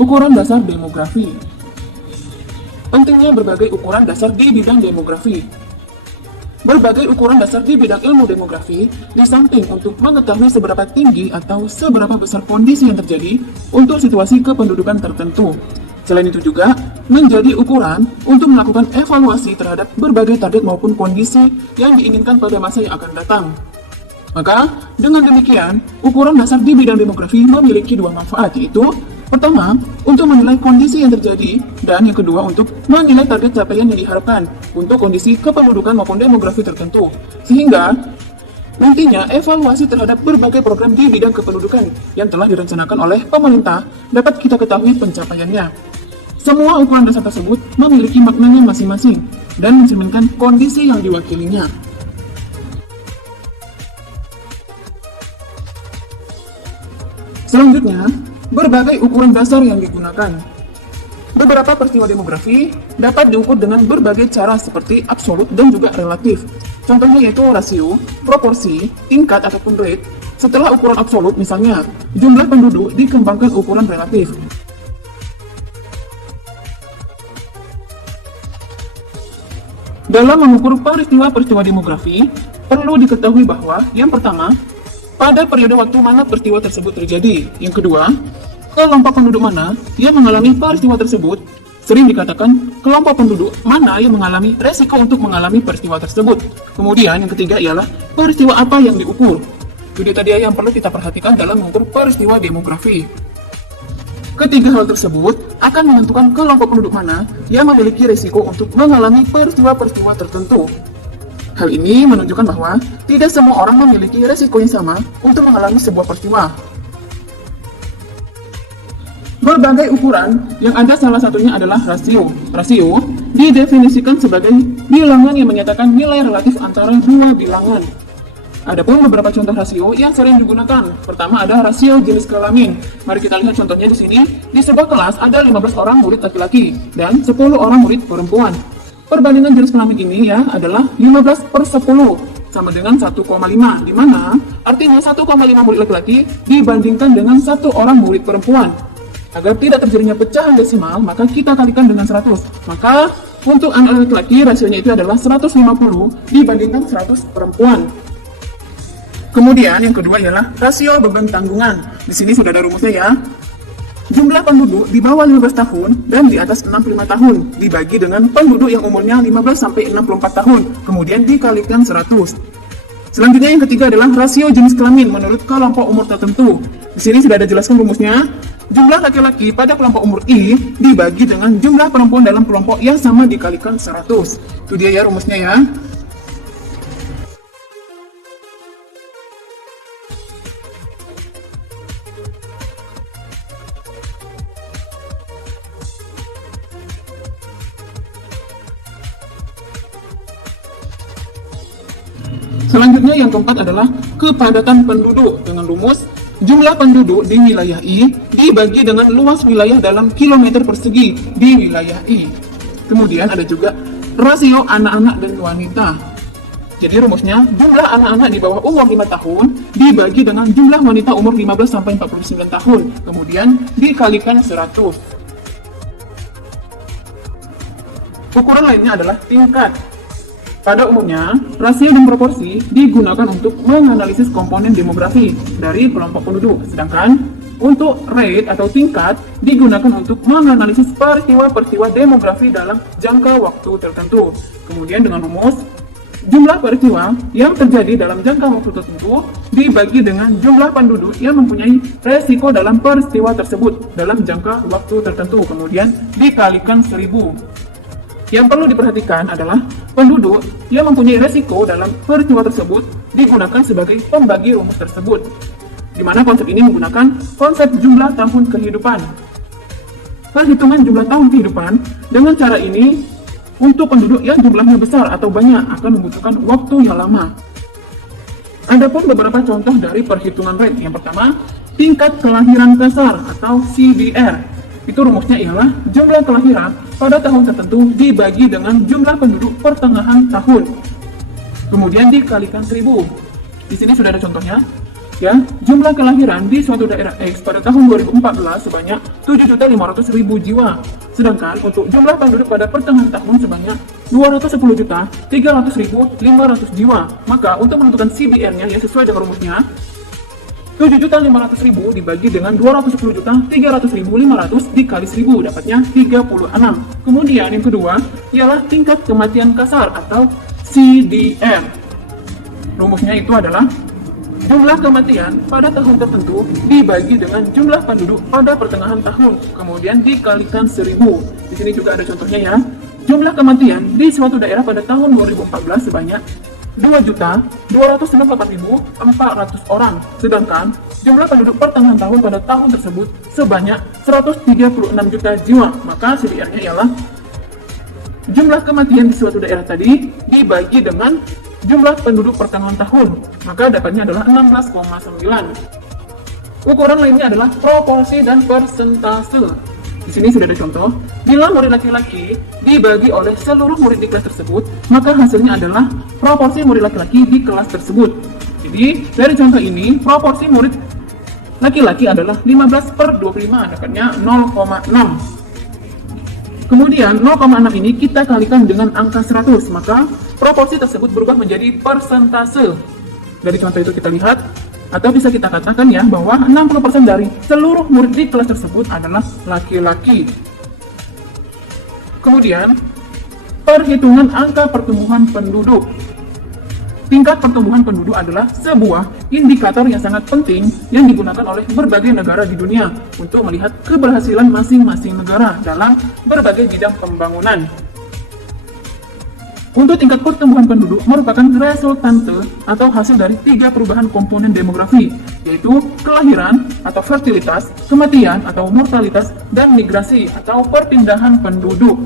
Ukuran dasar demografi. Pentingnya berbagai ukuran dasar di bidang demografi. Berbagai ukuran dasar di bidang ilmu demografi, di samping untuk mengetahui seberapa tinggi atau seberapa besar kondisi yang terjadi untuk situasi kependudukan tertentu. Selain itu juga menjadi ukuran untuk melakukan evaluasi terhadap berbagai target maupun kondisi yang diinginkan pada masa yang akan datang. Maka, dengan demikian, ukuran dasar di bidang demografi memiliki dua manfaat, yaitu pertama, untuk menilai kondisi yang terjadi, dan yang kedua, untuk menilai target capaian yang diharapkan untuk kondisi kependudukan maupun demografi tertentu. Sehingga, nantinya evaluasi terhadap berbagai program di bidang kependudukan yang telah direncanakan oleh pemerintah dapat kita ketahui pencapaiannya. Semua ukuran dasar tersebut memiliki maknanya masing-masing dan mencerminkan kondisi yang diwakilinya. Selanjutnya, berbagai ukuran dasar yang digunakan. Beberapa peristiwa demografi dapat diukur dengan berbagai cara seperti absolut dan juga relatif. Contohnya yaitu rasio, proporsi, tingkat ataupun rate. Setelah ukuran absolut, misalnya jumlah penduduk, dikembangkan ukuran relatif. Dalam mengukur peristiwa-peristiwa demografi, perlu diketahui bahwa yang pertama, pada periode waktu mana peristiwa tersebut terjadi. Yang kedua, kelompok penduduk mana yang mengalami peristiwa tersebut. Sering dikatakan kelompok penduduk mana yang mengalami resiko untuk mengalami peristiwa tersebut. Kemudian yang ketiga ialah peristiwa apa yang diukur. Itu tadi yang perlu kita perhatikan dalam mengukur peristiwa demografi. Ketiga hal tersebut akan menentukan kelompok penduduk mana yang memiliki resiko untuk mengalami peristiwa-peristiwa tertentu. Hal ini menunjukkan bahwa tidak semua orang memiliki resiko yang sama untuk mengalami sebuah peristiwa. Berbagai ukuran yang ada salah satunya adalah rasio. Rasio didefinisikan sebagai bilangan yang menyatakan nilai relatif antara dua bilangan. Adapun beberapa contoh rasio yang sering digunakan. Pertama ada rasio jenis kelamin. Mari kita lihat contohnya di sini. Di sebuah kelas ada 15 orang murid laki-laki dan 10 orang murid perempuan. Perbandingan jenis kelamin ini adalah 15/10 sama dengan 1,5, di mana artinya 1,5 murid laki-laki dibandingkan dengan 1 orang murid perempuan. Agar tidak terjadinya pecahan desimal, maka kita kalikan dengan 100. Maka untuk anak laki-laki rasionya itu adalah 150 dibandingkan 100 perempuan. Kemudian yang kedua ialah rasio beban tanggungan. Di sini sudah ada rumusnya ya. Jumlah penduduk di bawah 15 tahun dan di atas 65 tahun dibagi dengan penduduk yang umurnya 15 sampai 64 tahun, kemudian dikalikan 100. Selanjutnya yang ketiga adalah rasio jenis kelamin menurut kelompok umur tertentu. Di sini sudah ada jelaskan rumusnya. Jumlah laki-laki pada kelompok umur I dibagi dengan jumlah perempuan dalam kelompok yang sama dikalikan 100. Itu dia ya rumusnya ya. Selanjutnya yang keempat adalah kepadatan penduduk dengan rumus jumlah penduduk di wilayah I dibagi dengan luas wilayah dalam kilometer persegi di wilayah I. Kemudian ada juga rasio anak-anak dan wanita. Jadi rumusnya jumlah anak-anak di bawah umur 5 tahun dibagi dengan jumlah wanita umur 15 sampai 49 tahun, kemudian dikalikan 100. Ukuran lainnya adalah tingkat. Pada umumnya, rasio dan proporsi digunakan untuk menganalisis komponen demografi dari kelompok penduduk, sedangkan untuk rate atau tingkat digunakan untuk menganalisis peristiwa-peristiwa demografi dalam jangka waktu tertentu. Kemudian dengan rumus, jumlah peristiwa yang terjadi dalam jangka waktu tertentu dibagi dengan jumlah penduduk yang mempunyai resiko dalam peristiwa tersebut dalam jangka waktu tertentu, kemudian dikalikan 1000. Yang perlu diperhatikan adalah penduduk yang mempunyai resiko dalam peristiwa tersebut digunakan sebagai pembagi rumus tersebut, di mana konsep ini menggunakan konsep jumlah tahun kehidupan. Perhitungan jumlah tahun kehidupan dengan cara ini untuk penduduk yang jumlahnya besar atau banyak akan membutuhkan waktu yang lama. Adapun beberapa contoh dari perhitungan rate. Yang pertama, tingkat kelahiran kasar atau CBR. Itu rumusnya ialah jumlah kelahiran pada tahun tertentu dibagi dengan jumlah penduduk pertengahan tahun, kemudian dikalikan 1000. Di sini sudah ada contohnya. Ya, jumlah kelahiran di suatu daerah X pada tahun 2014 sebanyak 7.500.000 jiwa. Sedangkan untuk jumlah penduduk pada pertengahan tahun sebanyak 210.300.500 jiwa. Maka untuk menentukan CBR-nya ya sesuai dengan rumusnya, 7.500.000 dibagi dengan 210.300.500 dikali 1000 dapatnya 36. Kemudian yang kedua ialah tingkat kematian kasar atau CDR. Rumusnya itu adalah jumlah kematian pada tahun tertentu dibagi dengan jumlah penduduk pada pertengahan tahun, kemudian dikalikan 1000. Di sini juga ada contohnya ya. Jumlah kematian di suatu daerah pada tahun 2014 sebanyak 2.298.400 orang, sedangkan jumlah penduduk pertengahan tahun pada tahun tersebut sebanyak 136 juta jiwa. Maka CBR-nya ialah jumlah kematian di suatu daerah tadi dibagi dengan jumlah penduduk pertengahan tahun, maka dapatnya adalah 16,9. Ukuran lainnya adalah proporsi dan persentase. Di sini sudah ada contoh. Bila murid laki-laki dibagi oleh seluruh murid di kelas tersebut, maka hasilnya adalah proporsi murid laki-laki di kelas tersebut. Jadi, dari contoh ini, proporsi murid laki-laki adalah 15/25, dapatnya 0,6. Kemudian 0,6 ini kita kalikan dengan angka 100, maka proporsi tersebut berubah menjadi persentase. Dari contoh itu kita lihat, atau bisa kita katakan ya, bahwa 60% dari seluruh murid di kelas tersebut adalah laki-laki. Kemudian, perhitungan angka pertumbuhan penduduk. Tingkat pertumbuhan penduduk adalah sebuah indikator yang sangat penting yang digunakan oleh berbagai negara di dunia untuk melihat keberhasilan masing-masing negara dalam berbagai bidang pembangunan. Untuk tingkat pertumbuhan penduduk merupakan resultante atau hasil dari 3 perubahan komponen demografi, yaitu kelahiran atau fertilitas, kematian atau mortalitas, dan migrasi atau perpindahan penduduk.